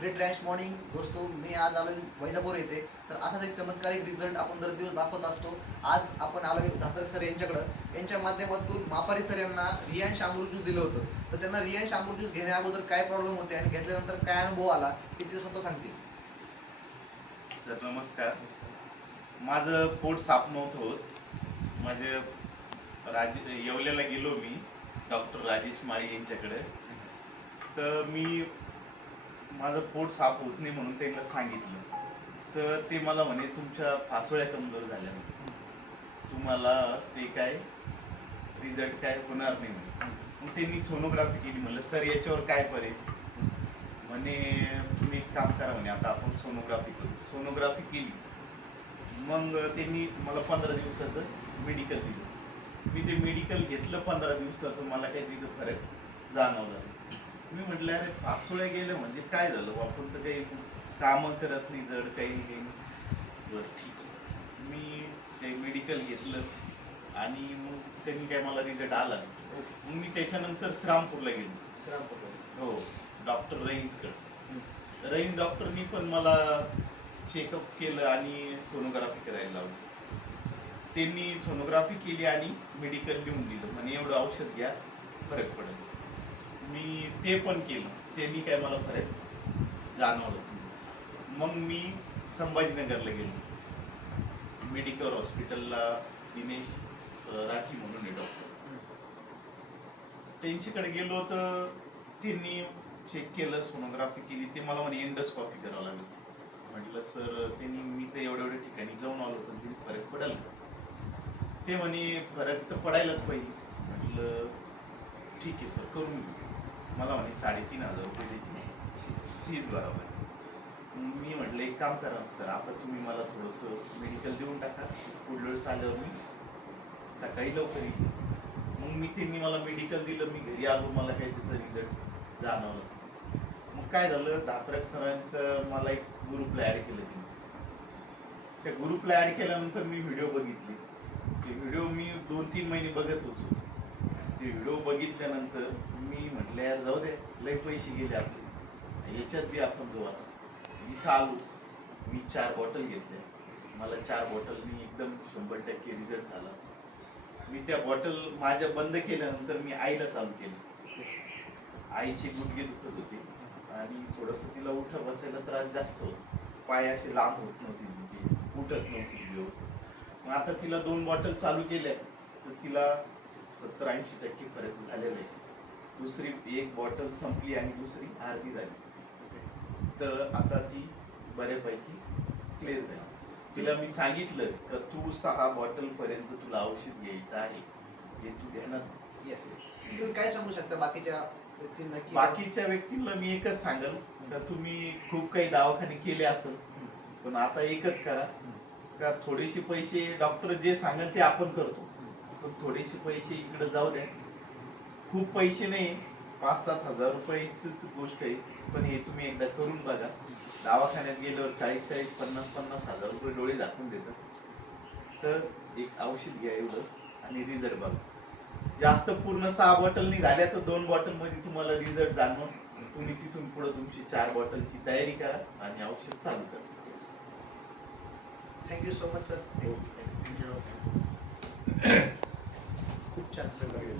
Great rash morning दोस्तो, मी आज आलो वैजापूर येथे. तर असाच एक चमत्कारिक रिझल्ट आपण दर दिवस दाखवत असतो. आज आपण आलो धात्रक सर यांच्याकडं. यांच्या माध्यमातून मापारी सर यांना रियांश अमृत ज्यूस दिलं होतं. तर त्यांना रियांश अमृत ज्यूस घेण्या अगोदर काय प्रॉब्लेम होते आणि घेतल्यानंतर काय अनुभव आला ते ते स्वतः सांगतील. सर नमस्कार. माझं पोट साफ नव्हतं होत. माझे येवल्याला गेलो मी डॉक्टर राजेश माळी यांच्याकडे. तर मी माझं पोट साफ होत नाही म्हणून त्यांना सांगितलं. तर ते मला म्हणे तुमच्या फासोळ्या कमजोर झाल्या, तुम्हाला ते काय रिझल्ट काय होणार नाही म्हणे. मग त्यांनी सोनोग्राफी केली. म्हणलं सर याच्यावर काय पर्याय? म्हणे तुम्ही एक काम करा म्हणे, आता आपण सोनोग्राफी करू. सोनोग्राफी केली. मग त्यांनी मला 15 दिवसाचं मेडिकल दिलं. मी ते मेडिकल घेतलं 15 दिवसाचं. मला काही तिथं फरक जाणवला. मी म्हटलं अरे फासोळ्या गेलं म्हणजे काय झालं, आपण तर काही कामं करत नाही, जड काही नाही. बरं ठीक आहे. मी ते मेडिकल घेतलं आणि मग त्यांनी काय मला रिझल्ट आला. मग मी त्याच्यानंतर श्रामपूरला गेलो. हो, डॉक्टर रईन्सकडे. रईन डॉक्टरनी पण मला चेकअप केलं आणि सोनोग्राफी करायला लावली. त्यांनी सोनोग्राफी केली आणि मेडिकल लिहून दिलं, म्हणे एवढं औषध घ्या, फरक पडेल. मी ते पण केलं. त्यांनी काय मला फरक जाणवलंच नाही. मग मी संभाजीनगरला गेलो. मेडिकल हॉस्पिटलला दिनेश राठी म्हणून आहे डॉक्टर. त्यांच्याकडे गेलो तर त्यांनी चेक केलं, सोनोग्राफी केली. ते मला म्हणे एंडोस्कॉपी करावं लागेल. म्हटलं सर त्यांनी मी तर एवढ्या ठिकाणी जाऊन आलो पण तिथे फरक पडेल. ते म्हणे फरक तर पडायलाच पाहिजे. म्हटलं ठीक आहे सर, करून घेऊ. मला म्हणे 3,500 रुपये द्यायची फीज बरोबर. मी म्हटलं एक काम करा सर, आता तुम्ही मला थोडंसं मेडिकल देऊन टाका, पुढल्या वेळेस आल्यावर मी सकाळी लवकर येईल. मग त्यांनी मला मेडिकल दिलं. मी घरी आलो, मला काही त्याचा रिझल्ट जाणवलं. मग काय झालं, धात्रक सरांचं मला एक ग्रुपला ॲड केलं त्यांनी. त्या ग्रुपला ॲड केल्यानंतर मी व्हिडिओ बघितले. ते व्हिडिओ मी 2-3 महिने बघत होतो. ते व्हिडिओ बघितल्यानंतर मी म्हटलं यार जाऊ दे, लय पैसे गेले आपले, याच्यात बी आपण जाऊ. आता इथं आलो, मी 4 बॉटल घेतल्या. मला 4 बॉटलनी एकदम 100% रिझल्ट झाला. मी त्या बॉटल माझ्या बंद केल्यानंतर मी आईला चालू केलं. आईचे गुडघे दुखत होते आणि थोडंसं तिला उठा बसायला त्रास जास्त होता. पाय असे लांब होत नव्हते, तिचे उठत नव्हती व्यवस्थित. मग आता तिला 2 बॉटल चालू केल्या तर तिला 70-80% फरक झालेला आहे. दुसरी एक बॉटल संपली आणि दुसरी अर्धी झाली. तर आता ती बऱ्यापैकी क्लिअर झाली. तिला मी सांगितलं की तू 6 बॉटल पर्यंत तुला औषध घ्यायचं आहे, हे तू ध्यानात. येस, तुम्ही काय सांगू शकता बाकीच्या व्यक्तींना? बाकीच्या व्यक्तींना मी एकच सांगेल का तुम्ही खूप काही दवाखाने केले असेल, पण आता एकच करा का थोडेसे पैसे डॉक्टर जे सांगेल ते आपण करतो, पण थोडेसे पैसे इकडे जाऊ द्या. खूप पैसे नाही, 5-7 हजार रुपयाचीच गोष्ट आहे, पण हे तुम्ही एकदा करून बघा. दवाखान्यात गेल्यावर 40-40, 50-50 हजार रुपये डोळे झाकून देतात. तर एक औषध घ्या एवढं आणि रिझल्ट बघा. जास्त पूर्ण 6 बॉटल नाही झाल्या तर 2 बॉटल मध्ये तुम्हाला रिझल्ट जाणवून तुम्ही तिथून पुढे तुमची 4 बॉटलची तयारी करा आणि औषध चालू करा. Thank you so much sir. Thank you. खूप छान प्रकारे